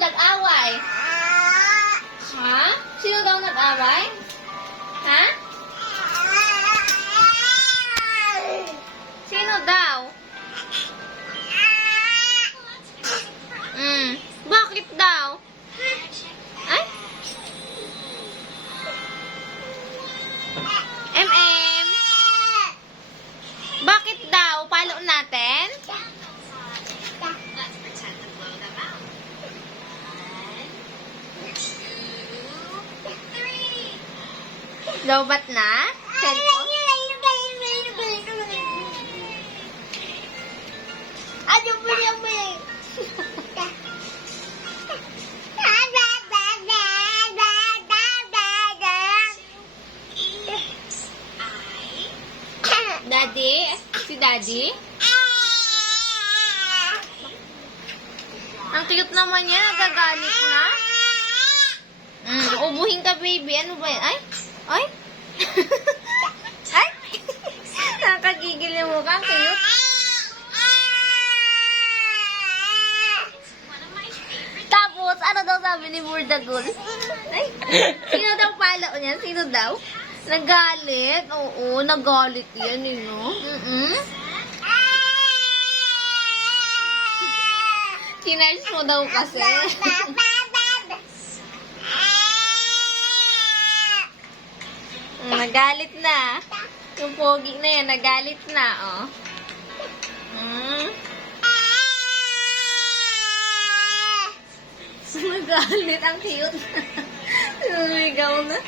nag-away? Ha? Sino daw nag-away? Ha? Sino daw? Bakit daw? Ay? MM? Bakit daw? Palo natin? Lobat na? Cellphone? Ano ba yung Daddy? Si Daddy? Ang cute naman niya. Nagagalit na. Ubuhin ka, baby. Ano ba yan? Ay? Ay? Ay? Nakagigil yung mukha. Ang cute. Tapos, ano daw sabi ni Burdagul? Ay? Sino daw palo niyan? Sino daw? Nagalit? Oo, nagalit yan, eh, no? Kinars mo daw kasi. Nagalit na. Yung pogi na yan, nagalit na, oh. Nagalit, ang cute. Sumigaw na.